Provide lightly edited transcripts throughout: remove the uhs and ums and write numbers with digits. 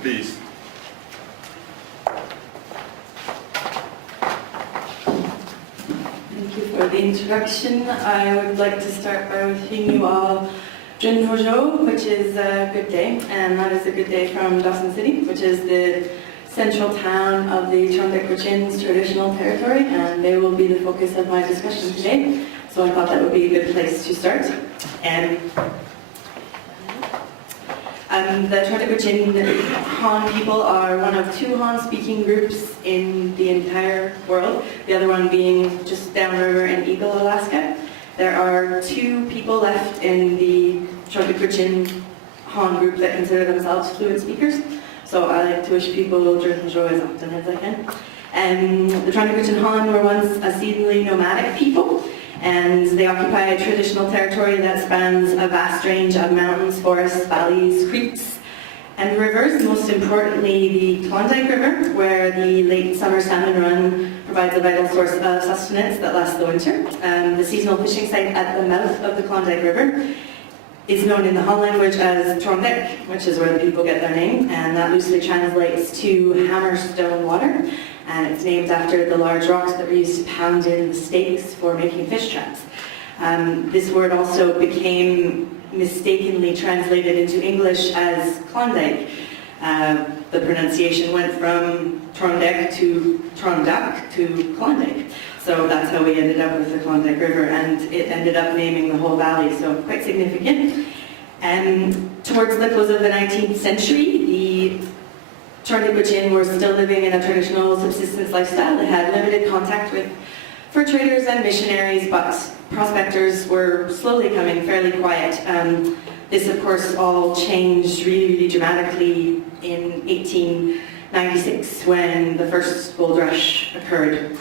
please. Thank you for the introduction. I would like to start by wishing you all Jun Hojo, which is a good day, and that is a good day from Dawson City, which is the central town of the Trondheim traditional territory, and they will be the focus of my discussion today. So I thought that would be a good place to start. The Trondheim Han people are one of two Han speaking groups in the entire world, the other one being just downriver in Eagle, Alaska. There are two people left in the Trondheim Han group that consider themselves fluent speakers. So I like to wish people joy as often as I can. The Trondheim Han were once a seasonally nomadic people, and they occupy a traditional territory that spans a vast range of mountains, forests, valleys, creeks, and rivers. Most importantly, the Klondike River, where the late summer salmon run provides a vital source of sustenance that lasts the winter. The seasonal fishing site at the mouth of the Klondike River is known in the Han language as Trondheim, which is where the people get their name, and that loosely translates to hammerstone water, and it's named after the large rocks that were used to pound in the stakes for making fish traps. This word also became mistakenly translated into English as Klondike. The pronunciation went from Trondheim to Trondak to Klondike. So that's how we ended up with the Klondike River, and it ended up naming the whole valley, so quite significant. Towards the close of the 19th century, the Trondheim were still living in a traditional subsistence lifestyle. They had limited contact with fur traders and missionaries, but prospectors were slowly coming fairly quiet. This, of course, all changed really, really dramatically in 1896 when the first gold rush occurred.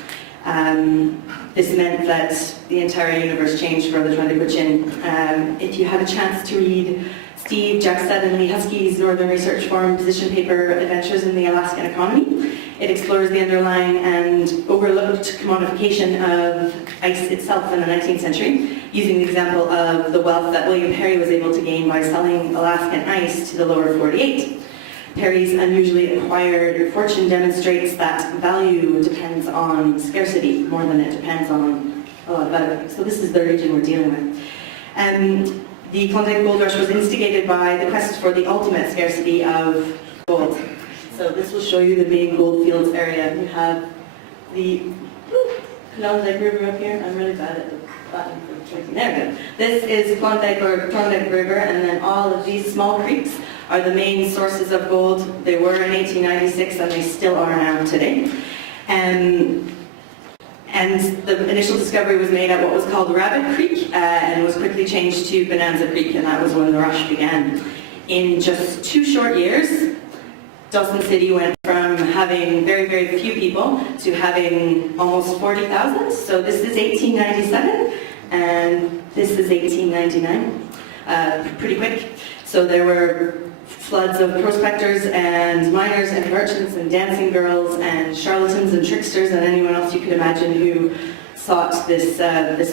This meant that the entire universe changed for the Trondheim. If you had a chance to read Steve Jackstad and Lee Husky's Northern Research Forum position paper, Adventures in the Alaskan Economy, it explores the underlying and overlooked commodification of ice itself in the 19th century, using the example of the wealth that William Perry was able to gain by selling Alaskan ice to the lower 48. Perry's unusually acquired fortune demonstrates that value depends on scarcity more than it depends on a lot of other things. So this is the region we're dealing with. The Klondike Gold Rush was instigated by the quest for the ultimate scarcity of gold. So this will show you the main gold fields area. You have the Klondike River up here. I'm really bad at the button for clicking. There we go. This is Klondike or Klondike River, and then all of these small creeks are the main sources of gold. They were in 1896, and they still are now today. And the initial discovery was made at what was called Rabbit Creek, and was quickly changed to Bonanza Creek, and that was when the rush began. In just 2 short years, Dawson City went from having very, very few people to having almost 40,000. So this is 1897, and this is 1899. Pretty quick. So there were floods of prospectors and miners and merchants and dancing girls and charlatans and tricksters and anyone else you could imagine who sought this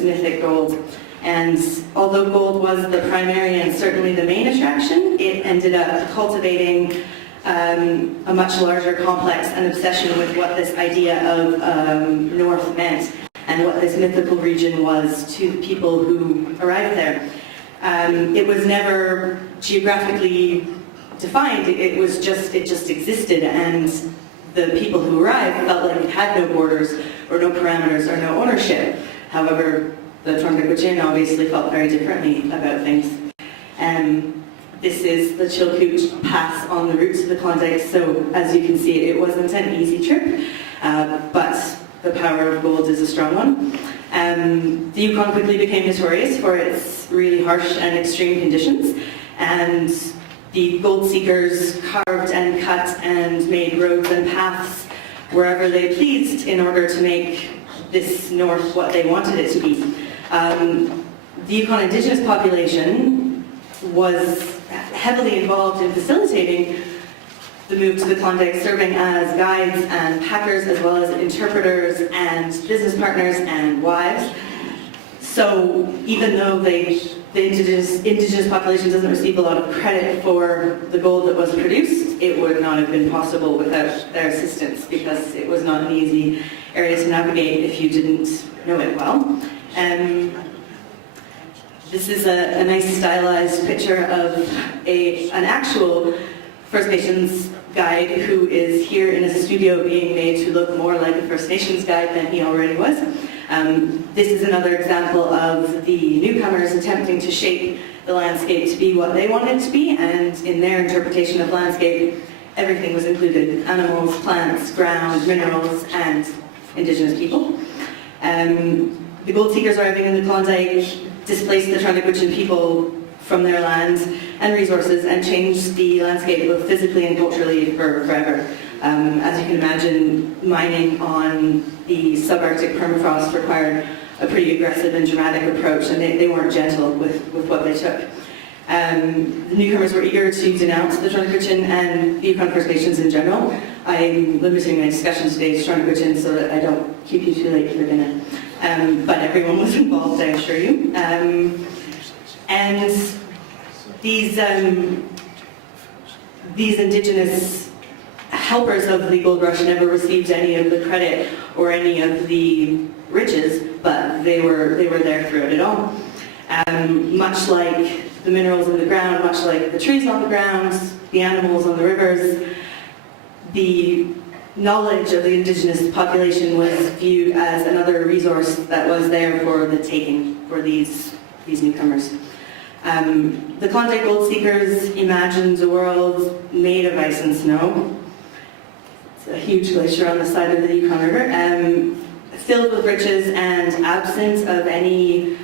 mythic gold. And although gold was the primary and certainly the main attraction, it ended up cultivating a much larger complex and obsession with what this idea of North meant and what this mythical region was to the people who arrived there. It was never geographically defined. It just existed, and the people who arrived felt like it had no borders or no parameters or no ownership. However, the Trondheim obviously felt very differently about things. This is the Chilkoot Pass on the route to the Klondike, so as you can see, it wasn't an easy trip, but the power of gold is a strong one. The Yukon quickly became notorious for its really harsh and extreme conditions, and the gold seekers carved and cut and made roads and paths wherever they pleased in order to make this north what they wanted it to be. The Yukon indigenous population was heavily involved in facilitating the move to the Klondike, serving as guides and packers as well as interpreters and business partners and wives. So even though the indigenous population doesn't receive a lot of credit for the gold that was produced, it would not have been possible without their assistance, because it was not an easy area to navigate if you didn't know it well. This is a nice stylized picture of an actual First Nations guide who is here in a studio being made to look more like a First Nations guide than he already was. This is another example of the newcomers attempting to shape the landscape to be what they wanted it to be, and in their interpretation of landscape, everything was included: animals, plants, ground, minerals, and indigenous people. The gold seekers arriving in the Klondike displaced the Trundagwitchin people from their lands and resources and changed the landscape both physically and culturally forever. As you can imagine, mining on the subarctic permafrost required a pretty aggressive and dramatic approach, and they weren't gentle with what they took. The newcomers were eager to denounce the Trundagwitchin and the Yukon First Nations in general. I'm limiting my discussion today to Trundagwitchin so that I don't keep you too late for dinner. But everyone was involved, I assure you. And these indigenous helpers of the gold rush never received any of the credit or any of the riches, but they were there throughout it all. Much like the minerals in the ground, much like the trees on the ground, the animals on the rivers, the knowledge of the indigenous population was viewed as another resource that was there for the taking for these newcomers. The Klondike gold seekers imagined a world made of ice and snow. It's a huge glacier on the side of the Yukon River, filled with riches and absent of any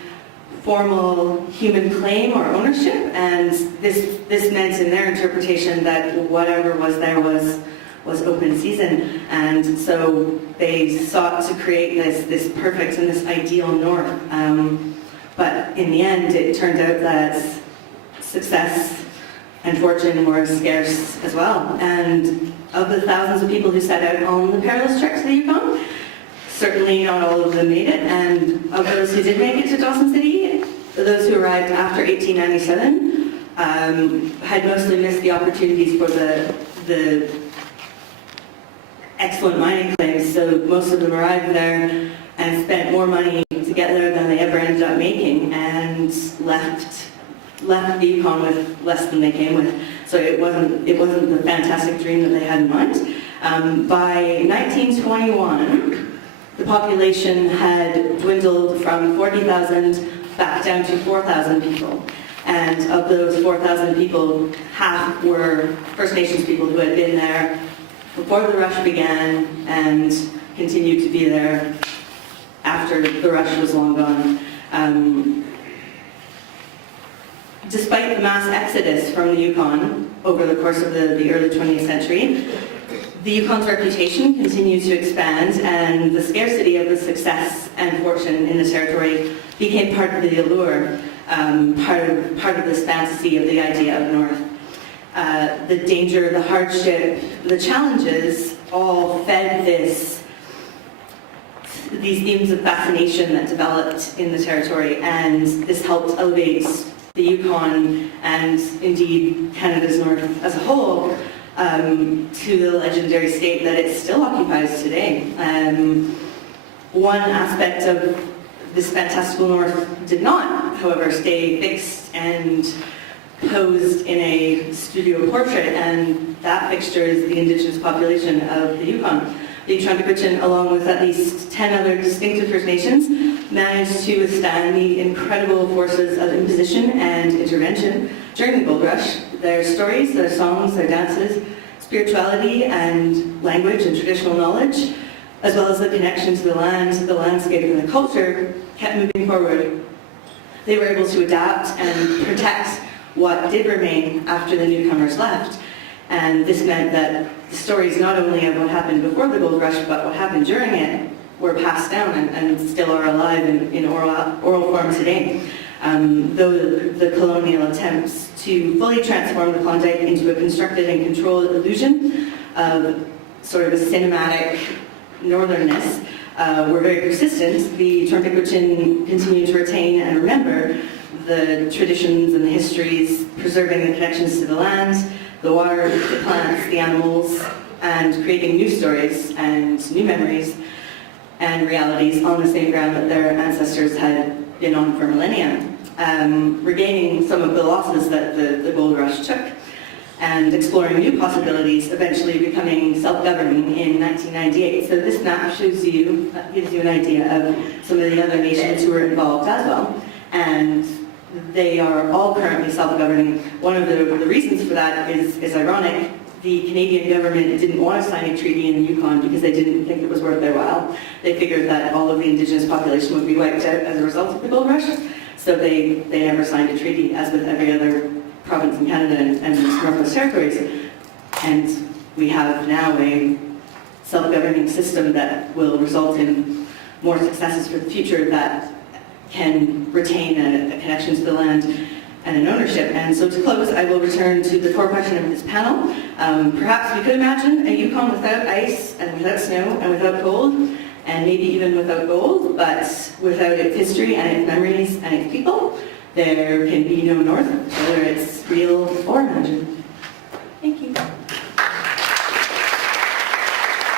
formal human claim or ownership. And this meant in their interpretation that whatever was there was open season. And so they sought to create this perfect and this ideal north. But in the end, it turned out that success and fortune were scarce as well. And of the thousands of people who set out on the perilous trek to the Yukon, certainly not all of them made it. And of those who did make it to Dawson City, those who arrived after 1897 had mostly missed the opportunities for the excellent mining claims. So most of them arrived there and spent more money to get there than they ever ended up making, and left the Yukon with less than they came with. So it wasn't the fantastic dream that they had in mind. By 1921, the population had dwindled from 40,000 back down to 4,000 people. And of those 4,000 people, half were First Nations people who had been there before the rush began and continued to be there after the rush was long gone. Despite the mass exodus from the Yukon over the course of the early 20th century, the Yukon's reputation continued to expand, and the scarcity of the success and fortune in the territory became part of the allure, part of this fantasy of the idea of North. The danger, the hardship, the challenges all fed these themes of fascination that developed in the territory, and this helped elevate the Yukon and indeed Canada's North as a whole to the legendary state that it still occupies today. One aspect of this fantastical North did not, however, stay fixed and posed in a studio portrait, and that fixture is the indigenous population of the Yukon. The Trundagwitchin, along with at least 10 other distinctive First Nations, managed to withstand the incredible forces of imposition and intervention during the gold rush. Their stories, their songs, their dances, spirituality and language and traditional knowledge, as well as the connection to the land, the landscape and the culture, kept moving forward. They were able to adapt and protect what did remain after the newcomers left. And this meant that the stories not only of what happened before the gold rush, but what happened during it, were passed down and still are alive in oral form today. Though the colonial attempts to fully transform the Klondike into a constructed and controlled illusion of sort of a cinematic northernness were very persistent, the Tornquichin continued to retain and remember the traditions and the histories, preserving the connections to the land, the water, the plants, the animals, and creating new stories and new memories and realities on the same ground that their ancestors had been on for millennia. Regaining some of the losses that the gold rush took and exploring new possibilities, eventually becoming self-governing in 1998. So this map shows you, gives you an idea of some of the other nations who were involved as well. And they are all currently self-governing. One of the reasons for that is ironic. The Canadian government didn't want to sign a treaty in the Yukon because they didn't think it was worth their while. They figured that all of the indigenous population would be wiped out as a result of the gold rush. So they never signed a treaty, as with every other province in Canada and Northwest Territories. And we have now a self-governing system that will result in more successes for the future that can retain a connection to the land and an ownership. And so to close, I will return to the core question of this panel. Perhaps we could imagine a Yukon without ice and without snow and without cold, and maybe even without gold, but without its history and its memories and its people, there can be no north, whether it's real or imagined.